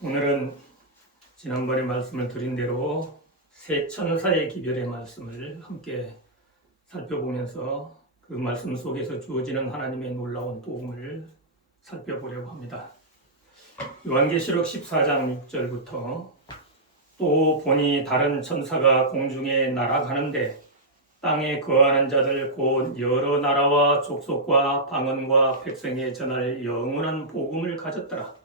오늘은 지난번에 말씀을 드린 대로 새 천사의 기별의 말씀을 함께 살펴보면서 그 말씀 속에서 주어지는 하나님의 놀라운 도움을 살펴보려고 합니다. 요한계시록 14장 6절부터 또 보니 다른 천사가 공중에 날아가는데 땅에 거하는 자들 곧 여러 나라와 족속과 방언과 백성에 전할 영원한 복음을 가졌더라.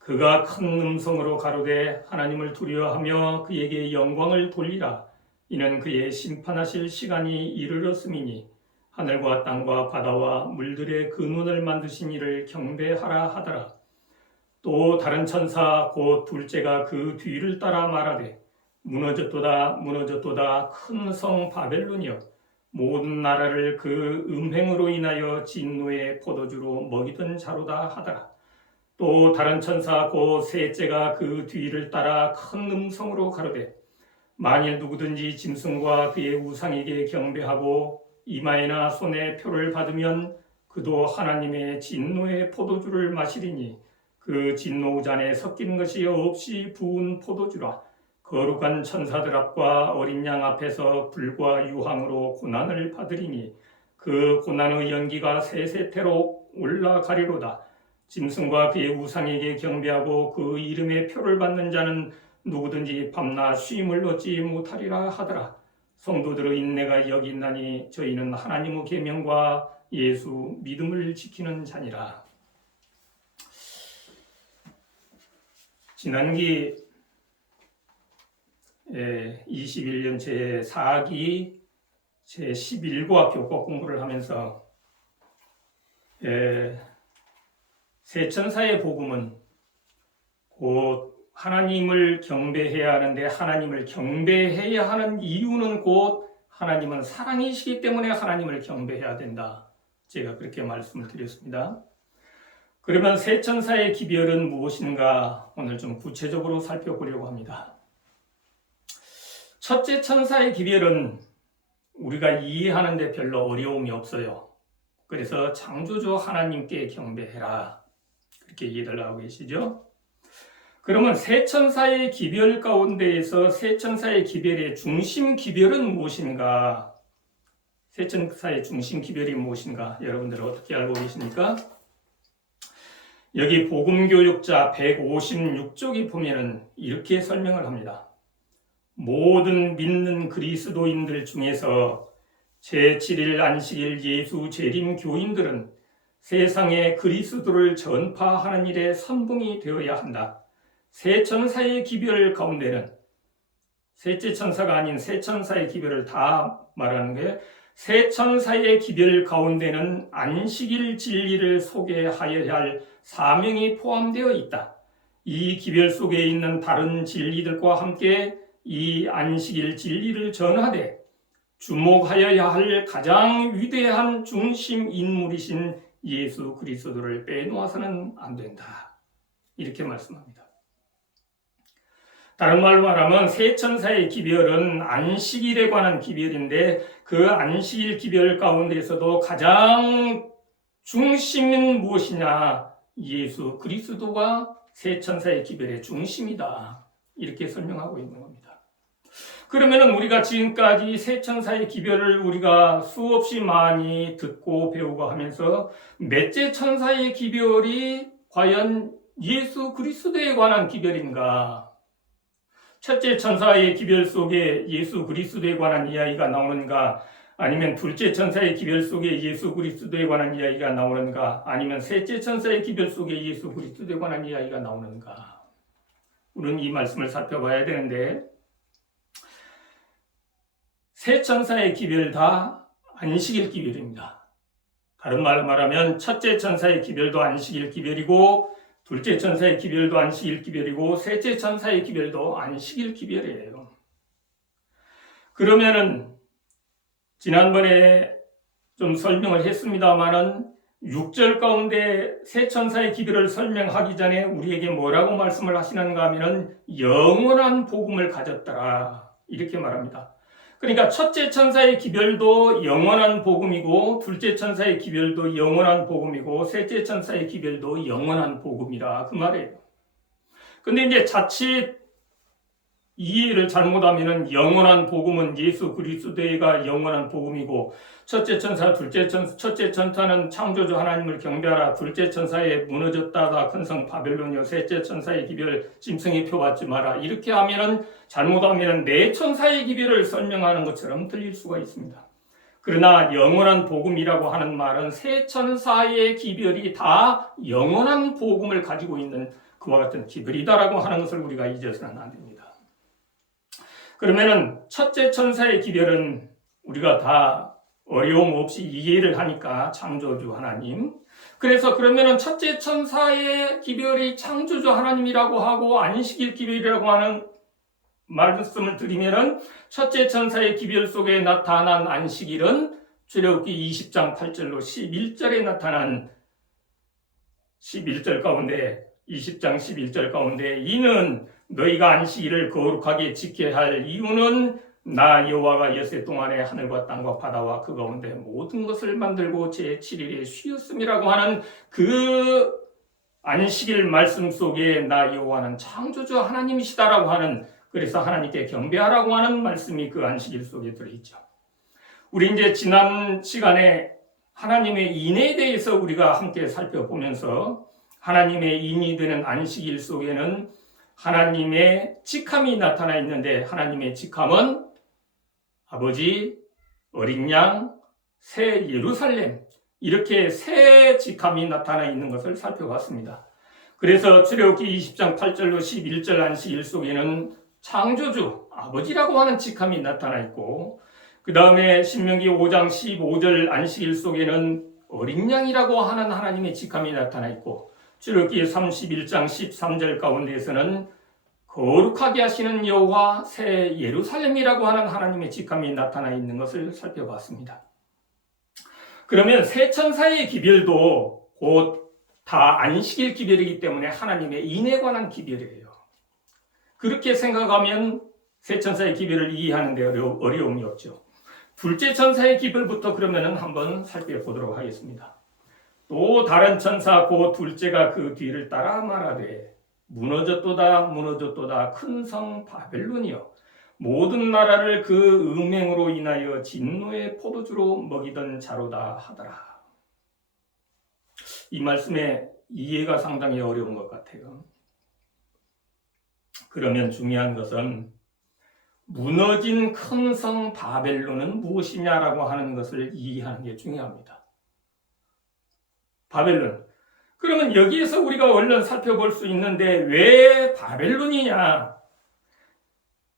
그가 큰 음성으로 가로되 하나님을 두려워하며 그에게 영광을 돌리라. 이는 그의 심판하실 시간이 이르렀음이니 하늘과 땅과 바다와 물들의 근원을 만드신 이를 경배하라 하더라. 또 다른 천사 곧 둘째가 그 뒤를 따라 말하되 무너졌도다 무너졌도다 큰 성 바벨론이여 모든 나라를 그 음행으로 인하여 진노의 포도주로 먹이던 자로다 하더라. 또 다른 천사 곧 셋째가 그 뒤를 따라 큰 음성으로 가로되 만일 누구든지 짐승과 그의 우상에게 경배하고 이마에나 손에 표를 받으면 그도 하나님의 진노의 포도주를 마시리니 그 진노 잔에 섞인 것이 없이 부은 포도주라. 거룩한 천사들 앞과 어린 양 앞에서 불과 유황으로 고난을 받으리니 그 고난의 연기가 세세태로 올라가리로다. 짐승과 그의 우상에게 경배하고 그 이름의 표를 받는 자는 누구든지 밤낮 쉼을 얻지 못하리라 하더라. 성도들의 인내가 여기 있나니 저희는 하나님의 계명과 예수 믿음을 지키는 자니라. 지난기 21년 제4기 제11과 교과 공부를 하면서 새 천사의 복음은 곧 하나님을 경배해야 하는데 하나님을 경배해야 하는 이유는 곧 하나님은 사랑이시기 때문에 하나님을 경배해야 된다. 제가 그렇게 말씀을 드렸습니다. 그러면 새 천사의 기별은 무엇인가 오늘 좀 구체적으로 살펴보려고 합니다. 첫째 천사의 기별은 우리가 이해하는 데 별로 어려움이 없어요. 그래서 창조주 하나님께 경배해라. 이렇게 이해를 하고 계시죠? 그러면 새 천사의 기별 가운데에서 새 천사의 기별의 중심 기별은 무엇인가? 새 천사의 중심 기별이 무엇인가? 여러분들 어떻게 알고 계십니까? 여기 복음교육자 156쪽에 보면은 이렇게 설명을 합니다. 모든 믿는 그리스도인들 중에서 제7일 안식일 예수 재림 교인들은 세상에 그리스도를 전파하는 일에 선봉이 되어야 한다. 새 천사의 기별 가운데는 셋째 천사가 아닌 새 천사의 기별을 다 말하는 거예요. 새 천사의 기별 가운데는 안식일 진리를 소개하여야 할 사명이 포함되어 있다. 이 기별 속에 있는 다른 진리들과 함께 이 안식일 진리를 전하되 주목하여야 할 가장 위대한 중심 인물이신 예수 그리스도를 빼놓아서는 안 된다. 이렇게 말씀합니다. 다른 말로 말하면 새 천사의 기별은 안식일에 관한 기별인데 그 안식일 기별 가운데서도 가장 중심은 무엇이냐? 예수 그리스도가 새 천사의 기별의 중심이다. 이렇게 설명하고 있는 겁니다. 그러면 우리가 지금까지 새 천사의 기별을 우리가 수없이 많이 듣고 배우고 하면서 몇째 천사의 기별이 과연 예수 그리스도에 관한 기별인가? 첫째 천사의 기별 속에 예수 그리스도에 관한 이야기가 나오는가? 아니면 둘째 천사의 기별 속에 예수 그리스도에 관한 이야기가 나오는가? 아니면 셋째 천사의 기별 속에 예수 그리스도에 관한 이야기가 나오는가? 우리는 이 말씀을 살펴봐야 되는데 세 천사의 기별 다 안식일 기별입니다. 다른 말로 말하면 첫째 천사의 기별도 안식일 기별이고 둘째 천사의 기별도 안식일 기별이고 셋째 천사의 기별도 안식일 기별이에요. 그러면은 지난번에 좀 설명을 했습니다만은 6절 가운데 새 천사의 기별을 설명하기 전에 우리에게 뭐라고 말씀을 하시는가 하면은 영원한 복음을 가졌더라. 이렇게 말합니다. 그러니까 첫째 천사의 기별도 영원한 복음이고 둘째 천사의 기별도 영원한 복음이고 셋째 천사의 기별도 영원한 복음이라 그 말이에요. 근데 이제 자칫 이해를 잘못하면은 영원한 복음은 예수 그리스도가 영원한 복음이고 첫째 천사, 첫째 천사는 창조주 하나님을 경배하라. 둘째 천사에 무너졌다가 큰 성 바벨론이요. 셋째 천사의 기별 짐승의 표 받지 마라. 이렇게 하면은 잘못하면은 네 천사의 기별을 설명하는 것처럼 들릴 수가 있습니다. 그러나 영원한 복음이라고 하는 말은 세 천사의 기별이 다 영원한 복음을 가지고 있는 그와 같은 기별이다라고 하는 것을 우리가 잊어서는 안 됩니다. 그러면은 첫째 천사의 기별은 우리가 다 어려움 없이 이해를 하니까 창조주 하나님. 그래서 그러면은 첫째 천사의 기별이 창조주 하나님이라고 하고 안식일 기별이라고 하는 말씀을 드리면은 첫째 천사의 기별 속에 나타난 안식일은 출애굽기 20장 8절로 11절에 나타난 11절 가운데 20장 11절 가운데 이는 너희가 안식일을 거룩하게 지켜야 할 이유는 나 여호와가 엿새 동안에 하늘과 땅과 바다와 그 가운데 모든 것을 만들고 제7일에 쉬었음이라고 하는 그 안식일 말씀 속에 나 여호와는 창조주 하나님이시다라고 하는, 그래서 하나님께 경배하라고 하는 말씀이 그 안식일 속에 들어있죠. 우리 이제 지난 시간에 하나님의 인에 대해서 우리가 함께 살펴보면서 하나님의 인이 되는 안식일 속에는 하나님의 직함이 나타나 있는데 하나님의 직함은 아버지, 어린 양, 새 예루살렘, 이렇게 새 직함이 나타나 있는 것을 살펴봤습니다. 그래서 출애굽기 20장 8절로 11절 안식일 속에는 창조주, 아버지라고 하는 직함이 나타나 있고, 그 다음에 신명기 5장 15절 안식일 속에는 어린 양이라고 하는 하나님의 직함이 나타나 있고, 출애굽기 31장 13절 가운데에서는 거룩하게 하시는 여호와 새 예루살렘이라고 하는 하나님의 직함이 나타나 있는 것을 살펴봤습니다. 그러면 세 천사의 기별도 곧 다 안식일 기별이기 때문에 하나님의 인에 관한 기별이에요. 그렇게 생각하면 세 천사의 기별을 이해하는 데 어려움이 없죠. 둘째 천사의 기별부터 그러면 한번 살펴보도록 하겠습니다. 또 다른 천사 곧 둘째가 그 뒤를 따라 말하되 무너졌도다 무너졌도다 큰 성 바벨론이여 모든 나라를 그 음행으로 인하여 진노의 포도주로 먹이던 자로다 하더라. 이 말씀의 이해가 상당히 어려운 것 같아요. 그러면 중요한 것은 무너진 큰 성 바벨론은 무엇이냐라고 하는 것을 이해하는 게 중요합니다. 바벨론. 그러면 여기에서 우리가 얼른 살펴볼 수 있는데 왜 바벨론이냐?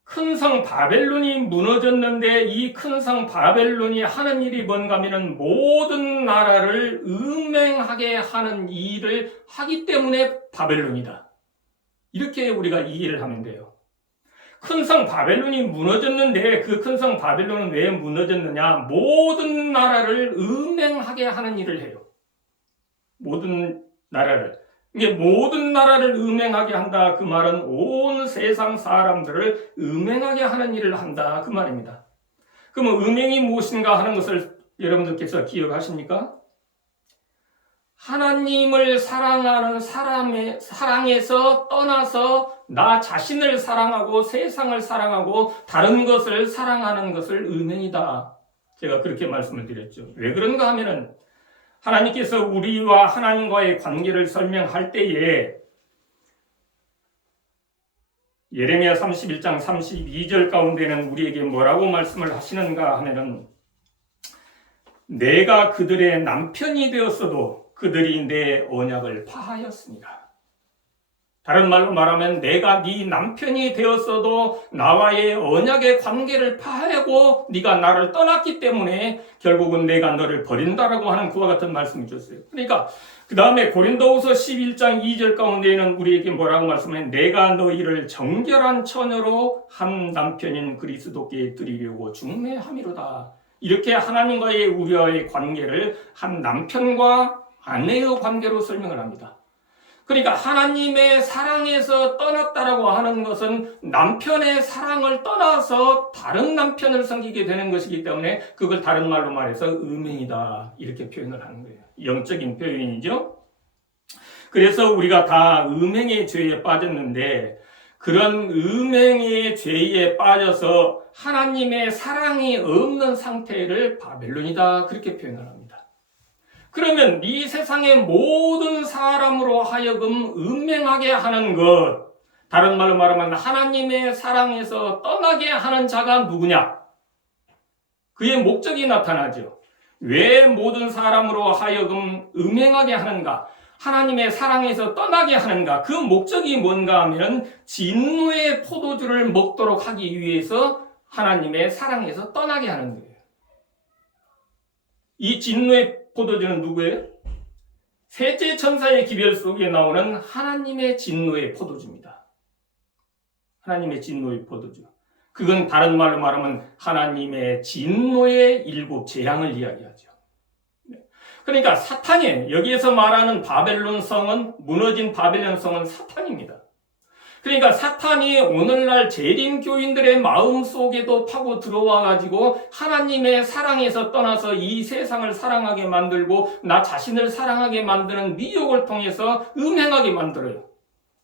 큰 성 바벨론이 무너졌는데 이 큰 성 바벨론이 하는 일이 뭔가 하면은 모든 나라를 음행하게 하는 일을 하기 때문에 바벨론이다. 이렇게 우리가 이해를 하면 돼요. 큰 성 바벨론이 무너졌는데 그 큰 성 바벨론은 왜 무너졌느냐? 모든 나라를 음행하게 하는 일을 해요. 모든 나라를. 이게 모든 나라를 음행하게 한다. 그 말은 온 세상 사람들을 음행하게 하는 일을 한다. 그 말입니다. 그러면 음행이 무엇인가 하는 것을 여러분들께서 기억하십니까? 하나님을 사랑하는 사람의 사랑에서 떠나서 나 자신을 사랑하고 세상을 사랑하고 다른 것을 사랑하는 것을 음행이다. 제가 그렇게 말씀을 드렸죠. 왜 그런가 하면은 하나님께서 우리와 하나님과의 관계를 설명할 때에 예레미야 31장 32절 가운데는 우리에게 뭐라고 말씀을 하시는가 하면은 내가 그들의 남편이 되었어도 그들이 내 언약을 파하였습니다. 다른 말로 말하면 내가 네 남편이 되었어도 나와의 언약의 관계를 파하고 네가 나를 떠났기 때문에 결국은 내가 너를 버린다라고 하는 그와 같은 말씀을 줬어요. 그러니까 그 다음에 고린도후서 11장 2절 가운데에는 우리에게 뭐라고 말씀해? 내가 너희를 정결한 처녀로 한 남편인 그리스도께 드리려고 중매함이로다. 이렇게 하나님과의 우리와의 관계를 한 남편과 아내의 관계로 설명을 합니다. 그러니까 하나님의 사랑에서 떠났다라고 하는 것은 남편의 사랑을 떠나서 다른 남편을 섬기게 되는 것이기 때문에 그걸 다른 말로 말해서 음행이다. 이렇게 표현을 하는 거예요. 영적인 표현이죠. 그래서 우리가 다 음행의 죄에 빠졌는데 그런 음행의 죄에 빠져서 하나님의 사랑이 없는 상태를 바벨론이다 그렇게 표현합니다. 그러면 이 세상의 모든 사람으로 하여금 음행하게 하는 것, 다른 말로 말하면 하나님의 사랑에서 떠나게 하는 자가 누구냐? 그의 목적이 나타나죠. 왜 모든 사람으로 하여금 음행하게 하는가? 하나님의 사랑에서 떠나게 하는가? 그 목적이 뭔가 하면 진노의 포도주를 먹도록 하기 위해서 하나님의 사랑에서 떠나게 하는 거예요. 이 진노의 포도주는 누구예요? 셋째 천사의 기별 속에 나오는 하나님의 진노의 포도주입니다. 하나님의 진노의 포도주. 그건 다른 말로 말하면 하나님의 진노의 7 재앙을 이야기하죠. 그러니까 사탄이 여기에서 말하는 바벨론 성은 무너진 바벨론 성은 사탄입니다. 그러니까 사탄이 오늘날 재림 교인들의 마음 속에도 파고 들어와 가지고 하나님의 사랑에서 떠나서 이 세상을 사랑하게 만들고 나 자신을 사랑하게 만드는 미혹을 통해서 음행하게 만들어요.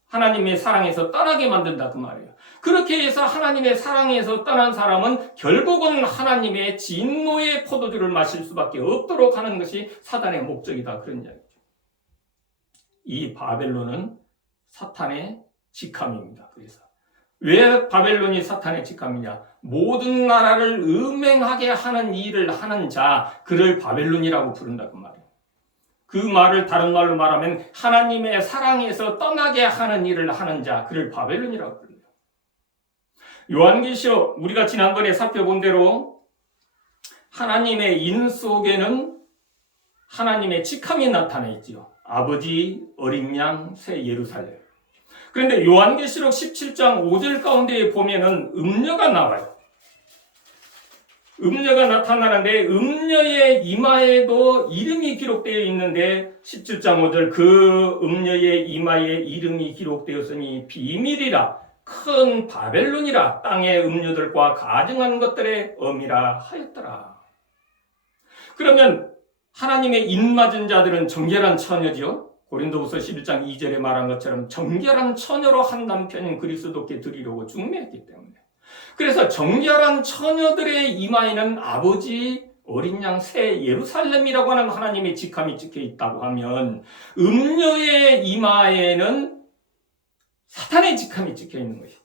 하나님의 사랑에서 떠나게 만든다 그 말이에요. 그렇게 해서 하나님의 사랑에서 떠난 사람은 결국은 하나님의 진노의 포도주를 마실 수밖에 없도록 하는 것이 사단의 목적이다 그런 이야기죠. 이 바벨론은 사탄의 직함입니다. 그래서 왜 바벨론이 사탄의 직함이냐? 모든 나라를 음행하게 하는 일을 하는 자, 그를 바벨론이라고 부른다 그 말이에요. 그 말을 다른 말로 말하면 하나님의 사랑에서 떠나게 하는 일을 하는 자, 그를 바벨론이라고 불러요. 요한계시록 우리가 지난번에 살펴본 대로 하나님의 인 속에는 하나님의 직함이 나타나 있지요. 아버지, 어린 양, 새 예루살렘. 그런데 요한계시록 17장 5절 가운데에 보면은 음녀가 나와요. 음녀가 나타나는데 음녀의 이마에도 이름이 기록되어 있는데 17장 5절 그 음녀의 이마에 이름이 기록되었으니 비밀이라 큰 바벨론이라 땅의 음녀들과 가증한 것들의 엄이라 하였더라. 그러면 하나님의 인맞은 자들은 정결한 처녀지요. 고린도후서 11장 2절에 말한 것처럼 정결한 처녀로 한 남편인 그리스도께 드리려고 중매했기 때문에 그래서 정결한 처녀들의 이마에는 아버지 어린 양 새 예루살렘이라고 하는 하나님의 직함이 찍혀 있다고 하면 음녀의 이마에는 사탄의 직함이 찍혀 있는 것이죠.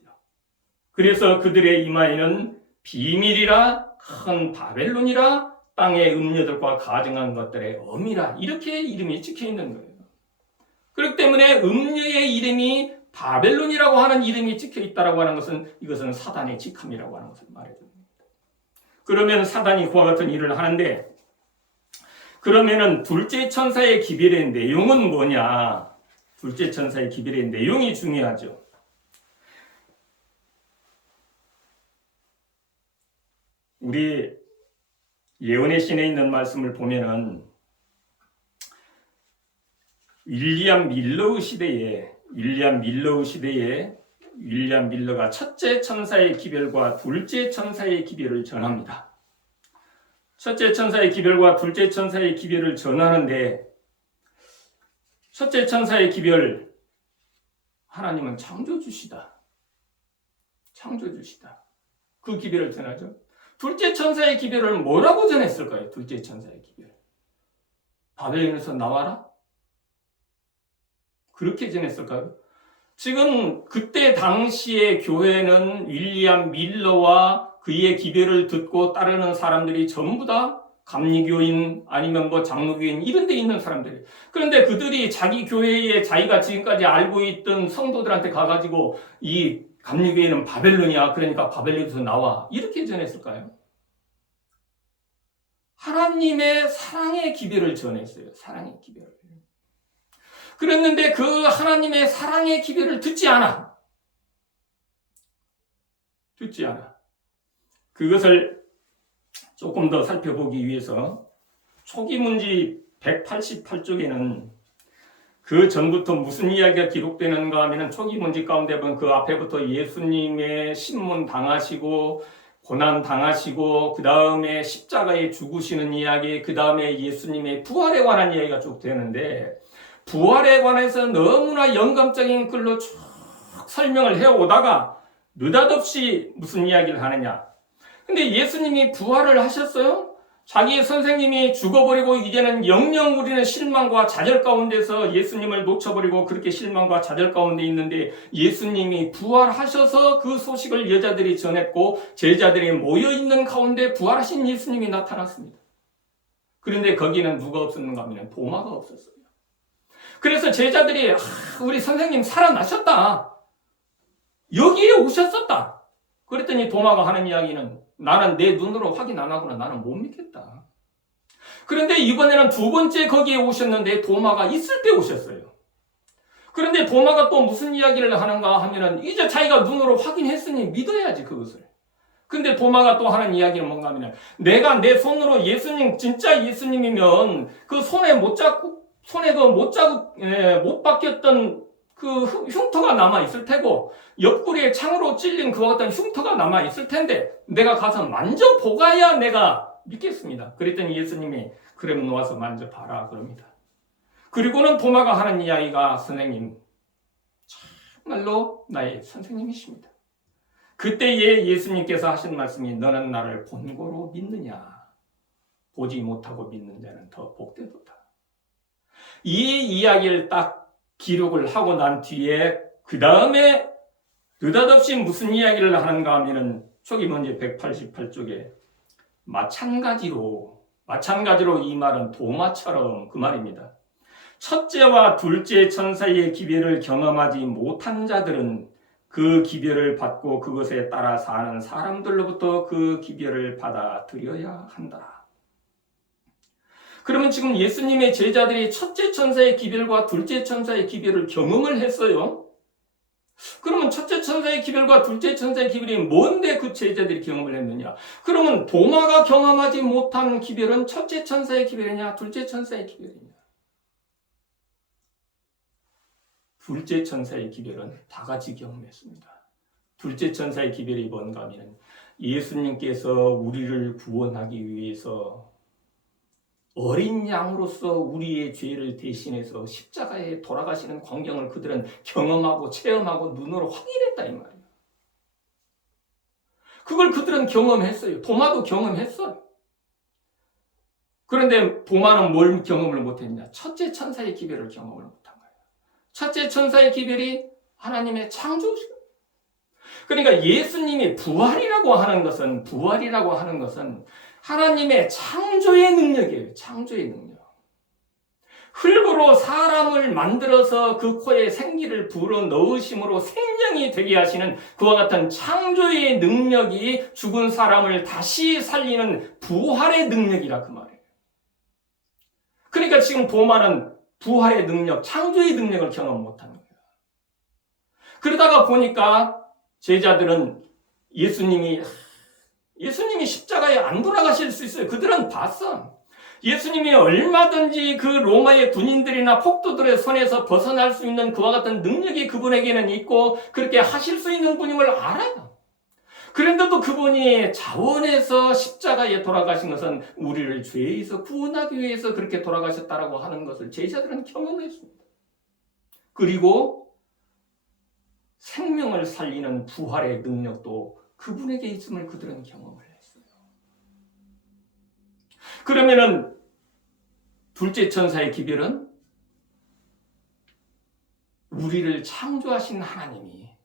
그래서 그들의 이마에는 비밀이라 큰 바벨론이라 땅의 음녀들과 가증한 것들의 엄이라 이렇게 이름이 찍혀 있는 거예요. 그렇기 때문에 음녀의 이름이 바벨론이라고 하는 이름이 찍혀 있다고 하는 것은 이것은 사단의 직함이라고 하는 것을 말해줍니다. 그러면 사단이 그와 같은 일을 하는데 그러면은 둘째 천사의 기별의 내용은 뭐냐? 둘째 천사의 기별의 내용이 중요하죠. 우리 예언의 신에 있는 말씀을 보면은 윌리엄 밀러우 시대에 윌리엄 밀러가 첫째 천사의 기별과 둘째 천사의 기별을 전합니다. 첫째 천사의 기별과 둘째 천사의 기별을 전하는데 첫째 천사의 기별 하나님은 창조주시다. 그 기별을 전하죠. 둘째 천사의 기별을 뭐라고 전했을까요? 둘째 천사의 기별. 바벨론에서 나와라? 그렇게 전했을까요? 지금 그때 당시의 교회는 윌리엄 밀러와 그의 기별을 듣고 따르는 사람들이 전부 다 감리교인 아니면 장로교인 이런 데 있는 사람들이에요. 그런데 그들이 자기 교회에 자기가 지금까지 알고 있던 성도들한테 가가지고 이 감리교회는 바벨론이야. 그러니까 바벨론에서 나와. 이렇게 전했을까요? 하나님의 사랑의 기별을 전했어요. 사랑의 기별을. 그랬는데 그 하나님의 사랑의 기별을 듣지 않아. 그것을 조금 더 살펴보기 위해서 초기문지 188쪽에는 그 전부터 무슨 이야기가 기록되는가 하면 초기문지 가운데 보면 그 앞에부터 예수님의 신문 당하시고 고난 당하시고 그 다음에 십자가에 죽으시는 이야기, 그 다음에 예수님의 부활에 관한 이야기가 쭉 되는데 부활에 관해서 너무나 영감적인 글로 쭉 설명을 해오다가 느닷없이 무슨 이야기를 하느냐. 근데 예수님이 부활을 하셨어요? 자기 선생님이 죽어버리고 이제는 영영 우리는 실망과 좌절 가운데서 예수님을 놓쳐버리고 그렇게 실망과 좌절 가운데 있는데 예수님이 부활하셔서 그 소식을 여자들이 전했고 제자들이 모여있는 가운데 부활하신 예수님이 나타났습니다. 그런데 거기는 누가 없었는가 하면 도마가 없었어요. 그래서 제자들이 우리 선생님 살아나셨다. 여기에 오셨었다. 그랬더니 도마가 하는 이야기는 나는 내 눈으로 확인 안 하고는 나는 못 믿겠다. 그런데 이번에는 두 번째 거기에 오셨는데 도마가 있을 때 오셨어요. 그런데 도마가 또 무슨 이야기를 하는가 하면은 이제 자기가 눈으로 확인했으니 믿어야지 그것을. 근데 도마가 또 하는 이야기는 뭔가 하면 내가 내 손으로 예수님 진짜 예수님이면 그 손에 못 박혔던 그 흉터가 남아있을 테고 옆구리에 창으로 찔린 그와 같은 흉터가 남아있을 텐데 내가 가서 만져보가야 내가 믿겠습니다. 그랬더니 예수님이 그러면 와서 만져봐라 그럽니다. 그리고는 도마가 하는 이야기가 선생님 정말로 나의 선생님이십니다. 그때에 예수님께서 하신 말씀이 너는 나를 본고로 믿느냐 보지 못하고 믿는 자는 더 복되도다. 이 이야기를 딱 기록을 하고 난 뒤에 그 다음에 느닷없이 무슨 이야기를 하는가 하면은 저기 먼저 188쪽에 마찬가지로 이 말은 도마처럼 그 말입니다. 첫째와 둘째 천사의 기별을 경험하지 못한 자들은 그 기별을 받고 그것에 따라 사는 사람들로부터 그 기별을 받아들여야 한다. 그러면 지금 예수님의 제자들이 첫째 천사의 기별과 둘째 천사의 기별을 경험을 했어요. 그러면 첫째 천사의 기별과 둘째 천사의 기별이 뭔데 그 제자들이 경험을 했느냐? 그러면 도마가 경험하지 못한 기별은 첫째 천사의 기별이냐? 둘째 천사의 기별이냐? 둘째 천사의 기별은 다 같이 경험했습니다. 둘째 천사의 기별이 뭔가 하면 예수님께서 우리를 구원하기 위해서 어린 양으로서 우리의 죄를 대신해서 십자가에 돌아가시는 광경을 그들은 경험하고 체험하고 눈으로 확인했다 이 말이에요. 그걸 그들은 경험했어요. 도마도 경험했어요. 그런데 도마는 뭘 경험을 못했냐? 첫째 천사의 기별을 경험을 못한 거예요. 첫째 천사의 기별이 하나님의 창조시간. 그러니까 예수님이 부활이라고 하는 것은 하나님의 창조의 능력이에요. 창조의 능력. 흙으로 사람을 만들어서 그 코에 생기를 불어넣으심으로 생명이 되게 하시는 그와 같은 창조의 능력이 죽은 사람을 다시 살리는 부활의 능력이라 그 말이에요. 그러니까 지금 도마는 부활의 능력, 창조의 능력을 경험 못하는 거예요. 그러다가 보니까 제자들은 예수님이 십자가에 안 돌아가실 수 있어요. 그들은 봤어. 예수님이 얼마든지 그 로마의 군인들이나 폭도들의 손에서 벗어날 수 있는 그와 같은 능력이 그분에게는 있고 그렇게 하실 수 있는 분임을 알아요. 그런데도 그분이 자원해서 십자가에 돌아가신 것은 우리를 죄에서 구원하기 위해서 그렇게 돌아가셨다라고 하는 것을 제자들은 경험했습니다. 그리고 생명을 살리는 부활의 능력도 그분에게 있음을 그들은 경험을 했어요. 그러면은 둘째 천사의 기별은 우리를 창조하신 하나님이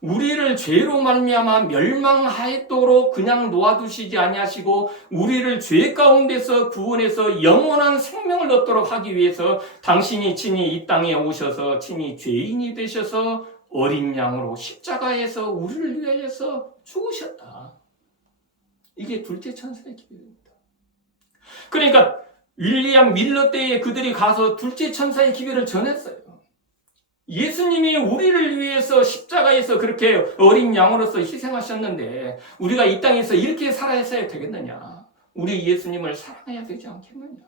우리를 죄로 말미암아 멸망하도록 그냥 놓아두시지 아니하시고 우리를 죄 가운데서 구원해서 영원한 생명을 얻도록 하기 위해서 당신이 친히 이 땅에 오셔서 친히 죄인이 되셔서 어린 양으로 십자가에서 우리를 위하여서 죽으셨다. 이게 둘째 천사의 기별입니다. 그러니까 윌리엄 밀러 때에 그들이 가서 둘째 천사의 기별을 전했어요. 예수님이 우리를 위해서 십자가에서 그렇게 어린 양으로서 희생하셨는데 우리가 이 땅에서 이렇게 살아야 되겠느냐? 우리 예수님을 사랑해야 되지 않겠느냐?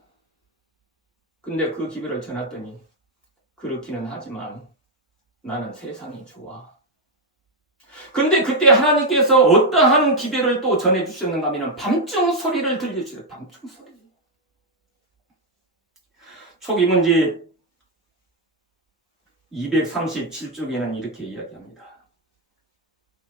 근데 그 기별을 전했더니 그렇기는 하지만 나는 세상이 좋아. 근데 그때 하나님께서 어떠한 기별을 또 전해주셨는가 하면 밤중 소리를 들려주세요. 밤중 소리. 초기 문제 237쪽에는 이렇게 이야기합니다.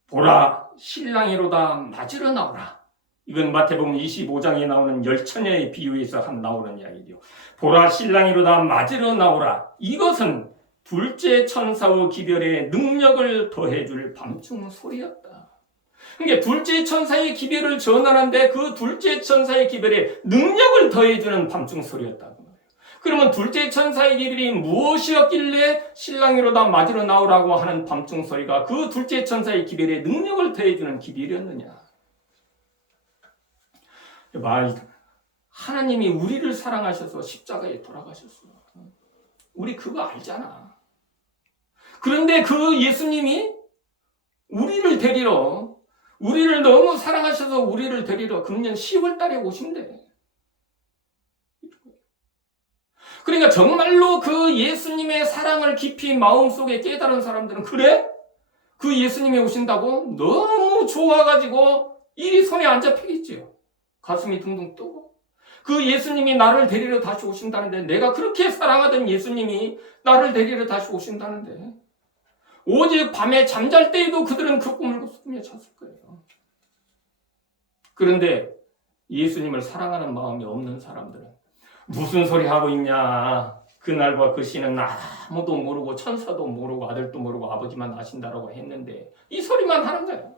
보라, 신랑이로다 맞으러 나오라. 이건 마태복음 25장에 나오는 열처녀의 비유에서 나오는 이야기죠. 보라, 신랑이로다 맞으러 나오라. 이것은 둘째 천사의 기별에 능력을 더해줄 밤중 소리였다. 그러니까 둘째 천사의 기별을 전하는데 그 둘째 천사의 기별에 능력을 더해주는 밤중 소리였다. 그러면 둘째 천사의 기별이 무엇이었길래 신랑이로다 맞으러 나오라고 하는 밤중 소리가 그 둘째 천사의 기별에 능력을 더해주는 기별이었느냐? 하나님이 우리를 사랑하셔서 십자가에 돌아가셨어. 우리 그거 알잖아. 그런데 그 예수님이 우리를 너무 사랑하셔서 우리를 데리러 금년 10월 달에 오신대. 그러니까 정말로 그 예수님의 사랑을 깊이 마음속에 깨달은 사람들은 그래? 그 예수님이 오신다고 너무 좋아가지고 일이 손에 안 잡히겠지요. 가슴이 둥둥 뜨고. 그 예수님이 나를 데리러 다시 오신다는데, 내가 그렇게 사랑하던 예수님이 나를 데리러 다시 오신다는데, 오직 밤에 잠잘 때에도 그들은 그 꿈을 꾸며 잤을 거예요. 그런데 예수님을 사랑하는 마음이 없는 사람들은 무슨 소리 하고 있냐? 그날과 그 시는 아무도 모르고 천사도 모르고 아들도 모르고 아버지만 아신다라고 했는데 이 소리만 하는 거예요.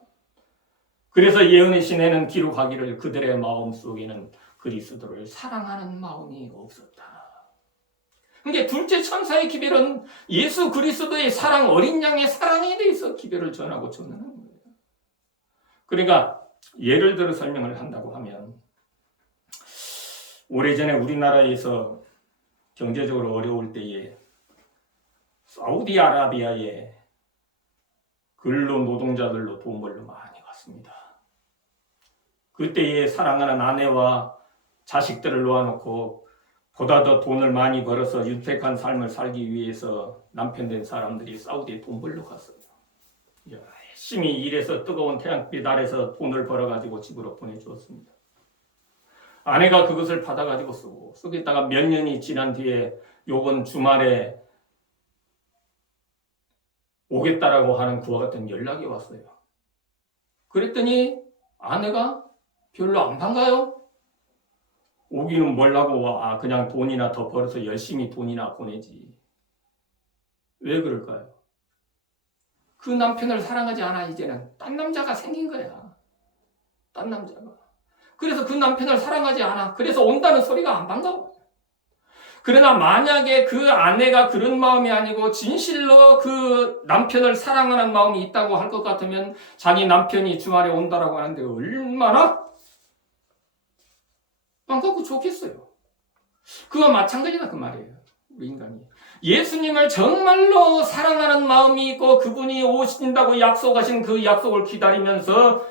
그래서 예언의 시내는 기록하기를 그들의 마음속에는 그리스도를 사랑하는 마음이 없었다. 그러니까 둘째 천사의 기별은 예수 그리스도의 사랑, 어린 양의 사랑에 대해서 기별을 전하고 전하는 거예요. 그러니까 예를 들어 설명을 한다고 하면, 오래전에 우리나라에서 경제적으로 어려울 때에 사우디아라비아에 근로 노동자들로 돈 벌러 많이 갔습니다. 그때에 사랑하는 아내와 자식들을 놓아놓고 보다 더 돈을 많이 벌어서 윤택한 삶을 살기 위해서 남편 된 사람들이 사우디에 돈 벌러 갔어요. 열심히 일해서 뜨거운 태양빛 아래서 돈을 벌어가지고 집으로 보내주었습니다. 아내가 그것을 받아가지고 쓰겠다가 몇 년이 지난 뒤에 요번 주말에 오겠다라고 하는 그와 같은 연락이 왔어요. 그랬더니 아내가 별로 안 반가요. 오기는 뭐라고 와. 그냥 돈이나 더 벌어서 열심히 돈이나 보내지. 왜 그럴까요? 그 남편을 사랑하지 않아. 이제는 딴 남자가 생긴 거야. 딴 남자가. 그래서 그 남편을 사랑하지 않아. 그래서 온다는 소리가 안 반가워. 그러나 만약에 그 아내가 그런 마음이 아니고 진실로 그 남편을 사랑하는 마음이 있다고 할 것 같으면 자기 남편이 주말에 온다라고 하는데 얼마나 반갑고 좋겠어요. 그와 마찬가지다 그 말이에요. 우리 인간이. 예수님을 정말로 사랑하는 마음이 있고 그분이 오신다고 약속하신 그 약속을 기다리면서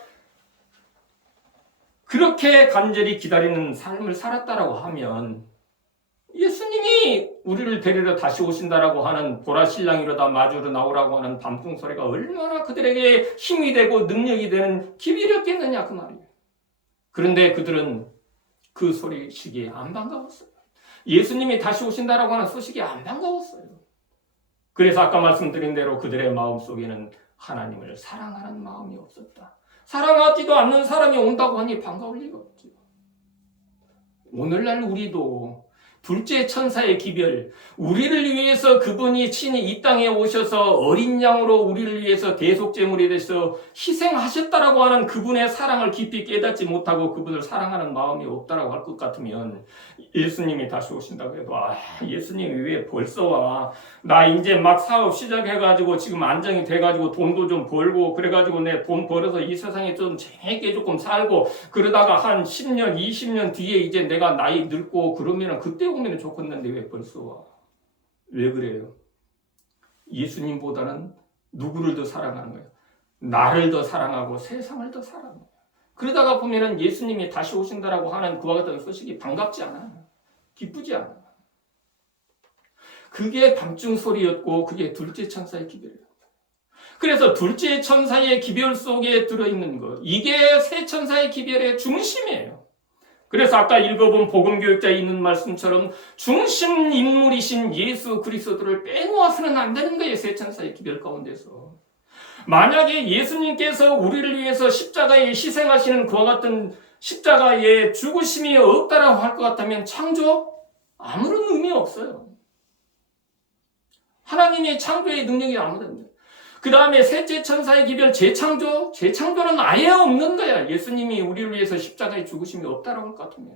그렇게 간절히 기다리는 삶을 살았다라고 하면 예수님이 우리를 데리러 다시 오신다라고 하는 보라 신랑이로다 마주로 나오라고 하는 밤중 소리가 얼마나 그들에게 힘이 되고 능력이 되는 기별이었겠느냐 그 말이에요. 그런데 그들은 그 소식이 안 반가웠어요. 예수님이 다시 오신다라고 하는 소식이 안 반가웠어요. 그래서 아까 말씀드린 대로 그들의 마음속에는 하나님을 사랑하는 마음이 없었다. 사랑하지도 않는 사람이 온다고 하니 반가울 리가 없죠. 오늘날 우리도 둘째 천사의 기별, 우리를 위해서 그분이 친히 이 땅에 오셔서 어린 양으로 우리를 위해서 대속제물에 대해서 희생하셨다라고 하는 그분의 사랑을 깊이 깨닫지 못하고 그분을 사랑하는 마음이 없다라고 할 것 같으면 예수님이 다시 오신다고 해도 예수님이 왜 벌써 와? 나 이제 막 사업 시작해가지고 지금 안정이 돼가지고 돈도 좀 벌고 그래가지고 내 돈 벌어서 이 세상에 좀 재밌게 조금 살고 그러다가 한 10년, 20년 뒤에 이제 내가 나이 늙고 그러면은 그때 오면 좋겠는데 왜 벌써 와? 왜 그래요? 예수님보다는 누구를 더 사랑하는 거예요? 나를 더 사랑하고 세상을 더 사랑해요. 그러다가 보면은 예수님이 다시 오신다라고 하는 그와 같은 소식이 반갑지 않아요. 기쁘지 않아요. 그게 밤중 소리였고 그게 둘째 천사의 기별이에요. 그래서 둘째 천사의 기별 속에 들어있는 것, 이게 세 천사의 기별의 중심이에요. 그래서 아까 읽어본 복음교육자에 있는 말씀처럼 중심 인물이신 예수 그리스도를 빼놓아서는 안 되는 거예요. 세 천사의 기별 가운데서. 만약에 예수님께서 우리를 위해서 십자가에 희생하시는 그와 같은 십자가의 죽으심이 없다라고 할 것 같다면 창조? 아무런 의미 없어요. 하나님의 창조의 능력이 아무도 없는 거예요. 그 다음에 셋째 천사의 기별 재창조? 재창조는 아예 없는 거야. 예수님이 우리를 위해서 십자가에 죽으심이 없다라고 할 것 같으면.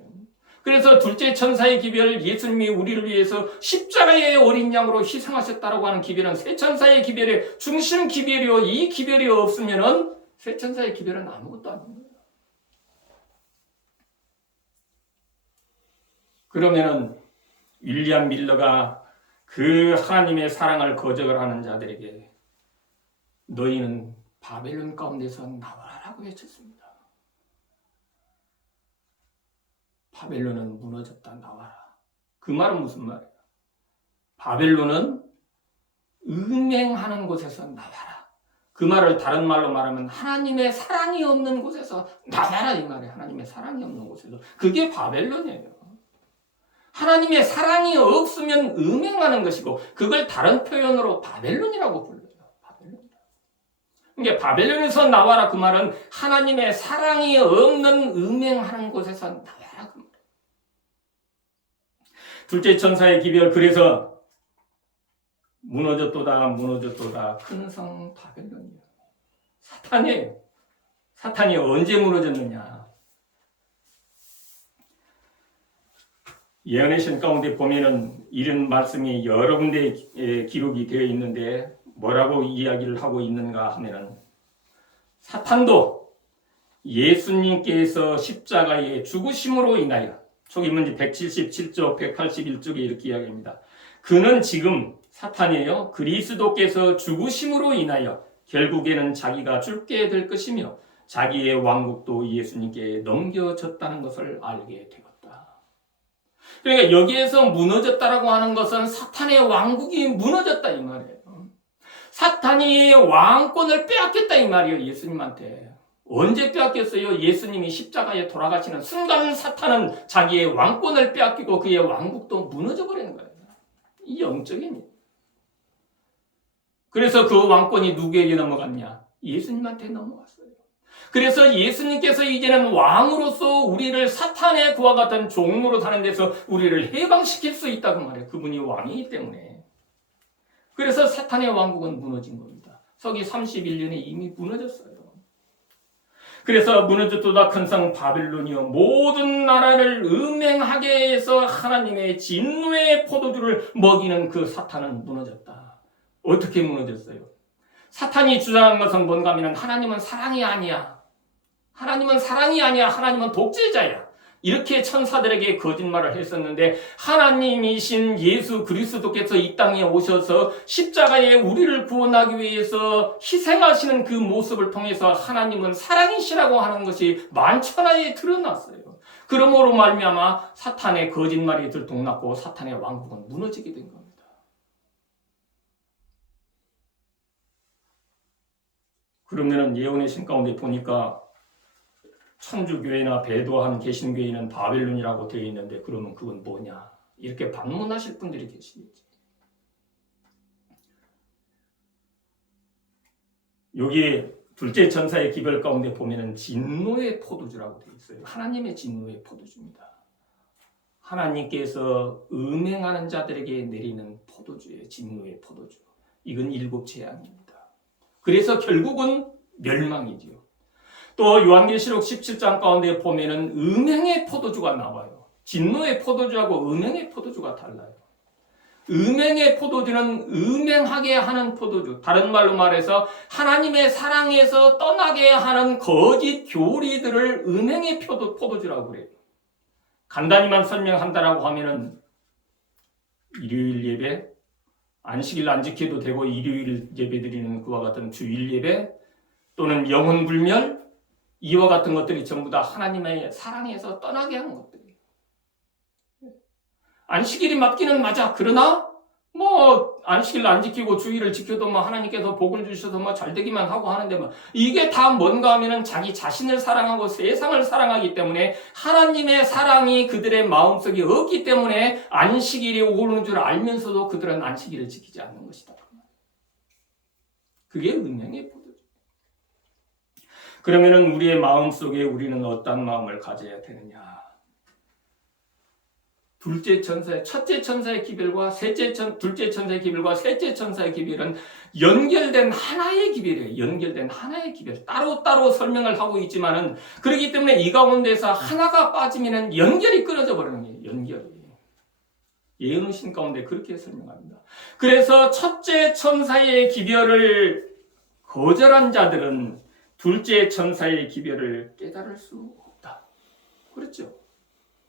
그래서 둘째 천사의 기별, 예수님이 우리를 위해서 십자가의 어린 양으로 희생하셨다라고 하는 기별은 세 천사의 기별의 중심 기별이요. 이 기별이 없으면은 세 천사의 기별은 아무것도 아닌 거예요. 그러면은 윌리엄 밀러가 그 하나님의 사랑을 거절을 하는 자들에게 너희는 바벨론 가운데서 나와라라고 외쳤습니다. 바벨론은 무너졌다, 나와라. 그 말은 무슨 말이에요? 바벨론은 음행하는 곳에서 나와라. 그 말을 다른 말로 말하면 하나님의 사랑이 없는 곳에서 나와라 이 말이에요. 하나님의 사랑이 없는 곳에서. 그게 바벨론이에요. 하나님의 사랑이 없으면 음행하는 것이고 그걸 다른 표현으로 바벨론이라고 불러요. 그러니까 바벨론에서 나와라 그 말은 하나님의 사랑이 없는 음행하는 곳에서 나와라 그 말이에요. 둘째 천사의 기별 그래서 무너졌도다 큰 성 바벨론이에요. 사탄이에요. 사탄이 언제 무너졌느냐. 예언의 신 가운데 보면은 이런 말씀이 여러 군데 기록이 되어 있는데 뭐라고 이야기를 하고 있는가 하면은 사탄도 예수님께서 십자가의 죽으심으로 인하여 초기문지 177쪽 181쪽에 이렇게 이야기합니다. 그는 지금 사탄이에요. 그리스도께서 죽으심으로 인하여 결국에는 자기가 죽게 될 것이며 자기의 왕국도 예수님께 넘겨졌다는 것을 알게 되었다. 그러니까 여기에서 무너졌다라고 하는 것은 사탄의 왕국이 무너졌다 이 말이에요. 사탄이 왕권을 빼앗겼다 이 말이에요. 예수님한테. 언제 빼앗겼어요? 예수님이 십자가에 돌아가시는 순간 사탄은 자기의 왕권을 빼앗기고 그의 왕국도 무너져 버리는 거예요. 이 영적인 일. 그래서 그 왕권이 누구에게 넘어갔냐? 예수님한테 넘어갔어요. 그래서 예수님께서 이제는 왕으로서 우리를 사탄의 그와 같은 종로로 사는 데서 우리를 해방시킬 수 있다고 말해요. 그분이 왕이기 때문에. 그래서 사탄의 왕국은 무너진 겁니다. 서기 31년에 이미 무너졌어요. 그래서 무너졌도다 큰 성 바벨론이여 모든 나라를 음행하게 해서 하나님의 진노의 포도주를 먹이는 그 사탄은 무너졌다. 어떻게 무너졌어요? 사탄이 주장한 것은 뭔가 하면 하나님은 사랑이 아니야. 하나님은 사랑이 아니야. 하나님은 독재자야. 이렇게 천사들에게 거짓말을 했었는데 하나님이신 예수 그리스도께서 이 땅에 오셔서 십자가에 우리를 구원하기 위해서 희생하시는 그 모습을 통해서 하나님은 사랑이시라고 하는 것이 만천하에 드러났어요. 그러므로 말미암아 사탄의 거짓말이 들통났고 사탄의 왕국은 무너지게 된 겁니다. 그러면은 예언의 신 가운데 보니까 천주교회나 배도한 개신교회는 바벨론이라고 되어 있는데 그러면 그건 뭐냐? 이렇게 반문하실 분들이 계시겠지. 여기 둘째 천사의 기별 가운데 보면은 진노의 포도주라고 되어 있어요. 하나님의 진노의 포도주입니다. 하나님께서 음행하는 자들에게 내리는 포도주예요. 진노의 포도주. 이건 7 재앙입니다. 그래서 결국은 멸망이지요. 또 요한계시록 17장 가운데 보면은 음행의 포도주가 나와요. 진노의 포도주하고 음행의 포도주가 달라요. 음행의 포도주는 음행하게 하는 포도주. 다른 말로 말해서 하나님의 사랑에서 떠나게 하는 거짓 교리들을 음행의 포도주라고 그래요. 간단히만 설명한다라고 하면은 일요일 예배, 안식일 안 지켜도 되고 일요일 예배 드리는 그와 같은 주일 예배 또는 영혼 불멸 이와 같은 것들이 전부 다 하나님의 사랑에서 떠나게 하는 것들이에요. 안식일이 맞기는 맞아. 그러나 뭐 안식일 안 지키고 주일을 지켜도 뭐 하나님께서 복을 주셔서 뭐 잘되기만 하고 하는데 뭐 이게 다 뭔가 하면은 자기 자신을 사랑하고 세상을 사랑하기 때문에 하나님의 사랑이 그들의 마음속에 없기 때문에 안식일이 오는 줄 알면서도 그들은 안식일을 지키지 않는 것이다. 그게 은행의 포도주. 그러면은 우리의 마음속에 우리는 어떤 마음을 가져야 되느냐? 첫째 천사의 기별과 둘째 천사의 기별과 셋째 천사의 기별은 연결된 하나의 기별이에요. 연결된 하나의 기별. 따로따로 설명을 하고 있지만은 그렇기 때문에 이 가운데서 하나가 빠지면은 연결이 끊어져 버리는 거예요. 연결이. 예언신 가운데 그렇게 설명합니다. 그래서 첫째 천사의 기별을 거절한 자들은 둘째 천사의 기별을 깨달을 수 없다. 그렇죠?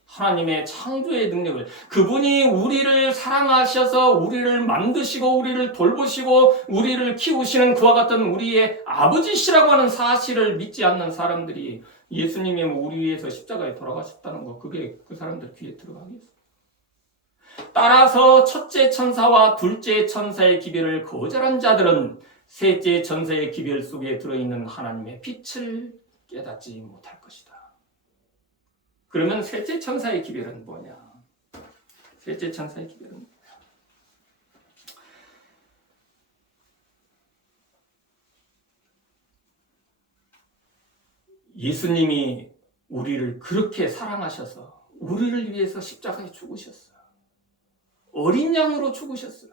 하나님의 창조의 능력을, 그분이 우리를 사랑하셔서 우리를 만드시고 우리를 돌보시고 우리를 키우시는 그와 같은 우리의 아버지시라고 하는 사실을 믿지 않는 사람들이 예수님이 우리 위해서 십자가에 돌아가셨다는 거, 그게 그 사람들 귀에 들어가겠어요. 따라서 첫째 천사와 둘째 천사의 기별을 거절한 자들은 셋째 천사의 기별 속에 들어있는 하나님의 빛을 깨닫지 못할 것이다. 그러면 셋째 천사의 기별은 뭐냐? 셋째 천사의 기별은 뭐냐? 예수님이 우리를 그렇게 사랑하셔서 우리를 위해서 십자가에 죽으셨어요. 어린 양으로 죽으셨어요.